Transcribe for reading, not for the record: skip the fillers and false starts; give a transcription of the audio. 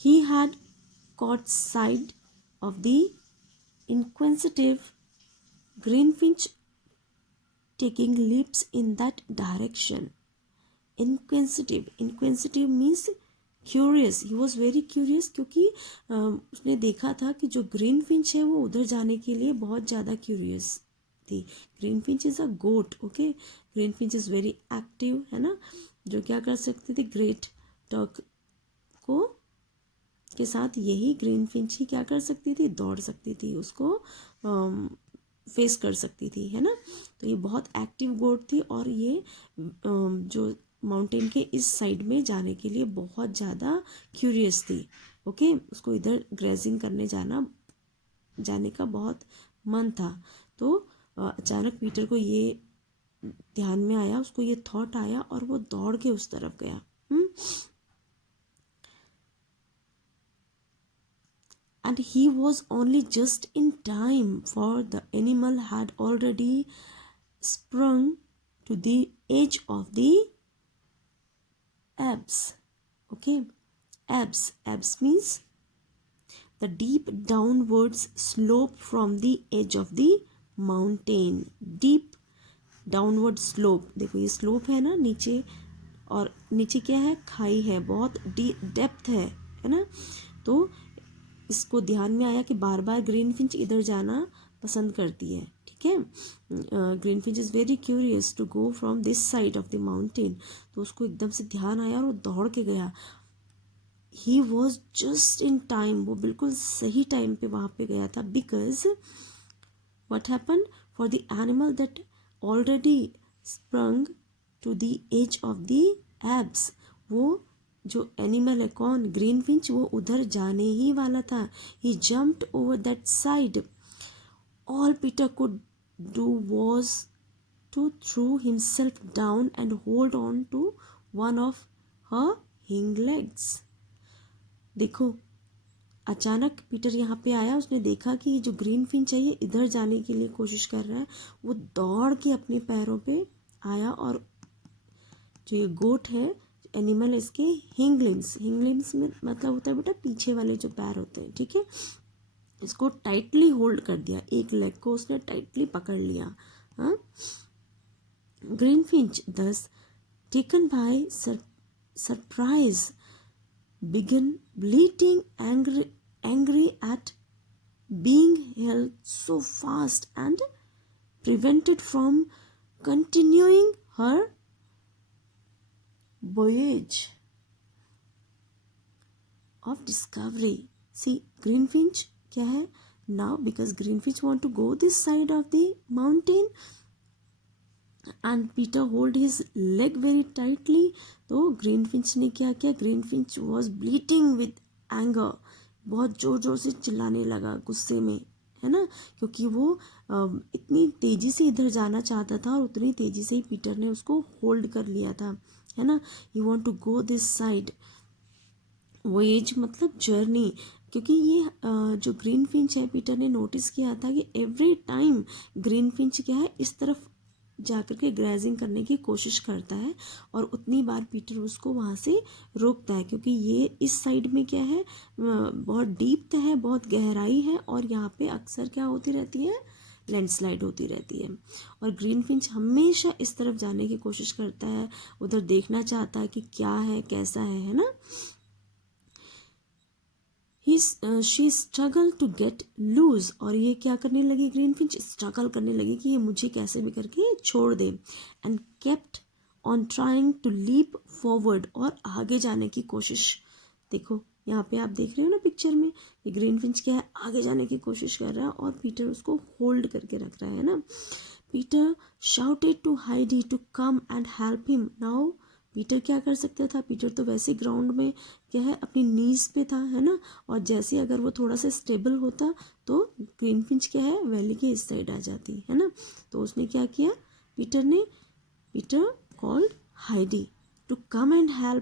He had caught sight of the inquisitive greenfinch taking leaps in that direction. Inquisitive means curious. He was very curious, क्योंकि उसने देखा था कि जो ग्रीन फिंच है वो उधर जाने के लिए बहुत ज़्यादा क्यूरियस थी. Green finch is a goat. Okay, green finch is very active, है ना, जो क्या कर सकती थी, ग्रेट टर्क को के साथ यही ग्रीन फिंच ही क्या कर सकती थी, दौड़ सकती थी, उसको फेस कर सकती थी, है ना. तो ये बहुत एक्टिव गोट थी और ये जो माउंटेन के इस साइड में जाने के लिए बहुत ज़्यादा क्यूरियस थी. ओके, उसको इधर ग्रेजिंग करने जाने का बहुत मन था. तो अचानक पीटर को ये ध्यान में आया, उसको ये थॉट आया और वो दौड़ के उस तरफ गया. And he was only just in time, for the animal had already sprung to the edge of the abs. Okay, abs means the deep downwards slope from the edge of the mountain. Deep downward slope. देखो ये slope है ना नीचे, और नीचे क्या है, खाई है, बहुत डेप्थ है ना. तो इसको ध्यान में आया कि बार बार ग्रीन फिंच इधर जाना पसंद करती है. ठीक है, green finch is very curious to go from this side of the mountain. तो उसको एकदम से ध्यान आया और वो दौड़ के गया. He was just in time. वो बिल्कुल सही टाइम पे वहाँ पे गया था. Because what happened, for the animal that already sprung to the edge of the abs, वो जो एनिमल है, कौन, ग्रीन फिंच, वो उधर जाने ही वाला था. he jumped over that side. all Peter could do was to throw himself down and hold on to one of her hind legs. देखो, अचानक पीटर यहाँ पे आया, उसने देखा कि जो ग्रीन फिंच है ये इधर जाने के लिए कोशिश कर रहा है. वो दौड़ के अपने पैरों पे आया और जो ये गोट है, एनिमल, इसके हिंग लिम्स में मतलब होता है बेटा पीछे वाले जो पैर होते हैं. ठीक है, इसको टाइटली होल्ड कर दिया, एक लेग को उसने टाइटली पकड़ लिया. हाँ, green Finch thus taken by surprise began bleating, angry at being held so fast and prevented from continuing her voyage of discovery. See, greenfinch क्या है now, because greenfinch want to go this side of the mountain and Peter hold his leg very tightly. तो greenfinch ने क्या किया, greenfinch was bleating with anger. बहुत जोर जोर से चिल्लाने लगा गुस्से में, है ना, क्योंकि वो इतनी तेजी से इधर जाना चाहता था और उतनी तेजी से ही पीटर ने उसको होल्ड कर लिया था, है ना. He want to go this side. Voyage मतलब जर्नी, क्योंकि ये जो ग्रीन फिंच है, पीटर ने नोटिस किया था कि एवरी टाइम ग्रीन फिंच क्या है, इस तरफ जाकर के ग्रेजिंग करने की कोशिश करता है और उतनी बार पीटर उसको वहाँ से रोकता है, क्योंकि ये इस साइड में क्या है, बहुत डीप है, बहुत गहराई है और यहाँ पे अक्सर क्या होती रहती है, लैंडस्लाइड होती रहती है. और ग्रीन फिंच हमेशा इस तरफ जाने की कोशिश करता है, उधर देखना चाहता है कि क्या है, कैसा है ना. She struggle to get loose. और ये क्या करने लगी, ग्रीन फिंच स्ट्रगल करने लगी कि ये मुझे कैसे भी करके छोड़ दे. And kept on trying to leap forward. और आगे जाने की कोशिश. देखो यहाँ पे आप देख रहे हो ना पिक्चर में, ये ग्रीन फिंच क्या है, आगे जाने की कोशिश कर रहा है और पीटर उसको होल्ड करके रख रहा है ना. Peter shouted to Heidi to come and help him. Now Peter क्या कर सकता था, पीटर तो वैसे ग्राउंड में क्या है, अपनी नीज पे था, है ना, और जैसे अगर वो थोड़ा सा स्टेबल होता तो ग्रीन फिंच क्या है, वैली के इस साइड आ जाती, है ना. तो उसने क्या किया, Peter called Heidi to come and help